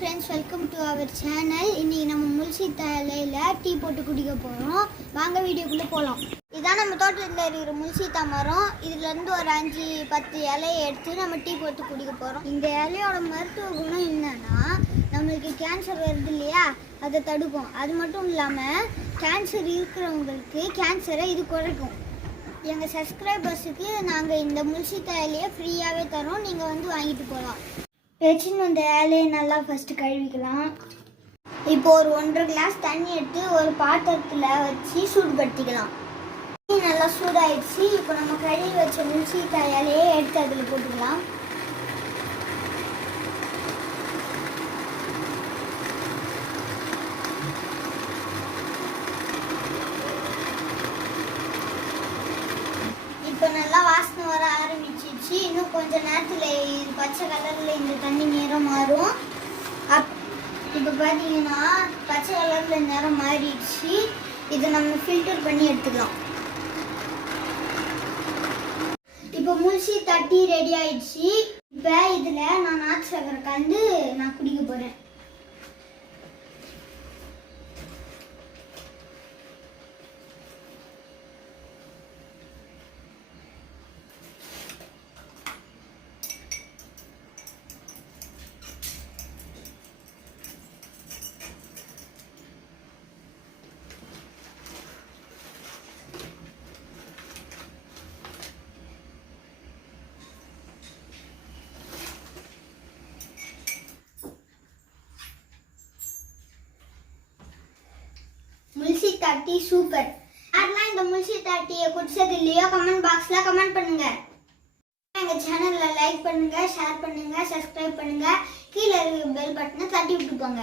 Friends welcome to our channel இன்றைக்கி நம்ம முல்சி தலையில் டீ போட்டு குடிக்க போகிறோம் வாங்க வீடியோக்குள்ளே போகலாம் இதான் நம்ம தோட்டத்தில் இருக்கிற முல்சீத்தா மரம். இதுலேருந்து ஒரு அஞ்சு பத்து இலையை எடுத்து நம்ம டீ போட்டு குடிக்க போகிறோம் இந்த இலையோட மருத்துவ குணம் என்னென்னா நம்மளுக்கு கேன்சர் வருது இல்லையா? அதை தடுக்கும். அது மட்டும் இல்லாமல் கேன்சர் இருக்கிறவங்களுக்கு கேன்சரை இது குறைக்கும். எங்கள் சப்ஸ்கிரைபர்ஸுக்கு நாங்கள் இந்த முல்சி இலையை ஃப்ரீயாகவே தரோம். நீங்கள் வந்து வாங்கிட்டு போகலாம் வச்சுன்னு வந்த இலையை நல்லா ஃபஸ்ட்டு கழுவிக்கலாம். இப்போ ஒரு ஒன்றரை கிளாஸ் தண்ணி எடுத்து ஒரு பாத்திரத்தில் வச்சு சூடுபடுத்திக்கலாம். தண்ணி நல்லா சூடாயிடுச்சு. இப்போ நம்ம கழுவி வச்ச முழுசி இலையை எடுத்து அதில் போட்டுக்கலாம். இப்போ நல்லா வாசனை வர ஆரம்பிச்சிச்சு இன்னும் கொஞ்ச நேரத்தில் பச்சை கலரில் இந்த தண்ணி நிறம் மாறும். அப் இப்போ பார்த்தீங்கன்னா பச்சை கலரில் நிறம் மாறிடுச்சு. இதை நம்ம ஃபில்டர் பண்ணி எடுத்துக்கலாம். இப்போ முழுசி தட்டி ரெடி ஆயிடுச்சு. இப்போ இதில் நான் நாட்டு சக்கரை கலந்து நான் குடிக்க போகிறேன் முல்சி சூப்பர் யாரெல்லாம் இந்த முல்சி தேர்ட்டியை குடிச்சது இல்லையோ கமெண்ட் பாக்ஸில் கமெண்ட் பண்ணுங்க. எங்கள் சேனலில் லைக் பண்ணுங்கள் ஷேர் பண்ணுங்கள் சப்ஸ்கிரைப் பண்ணுங்கள் கீழே இருக்க பெல் பட்டனை தட்டி விட்டு போங்க.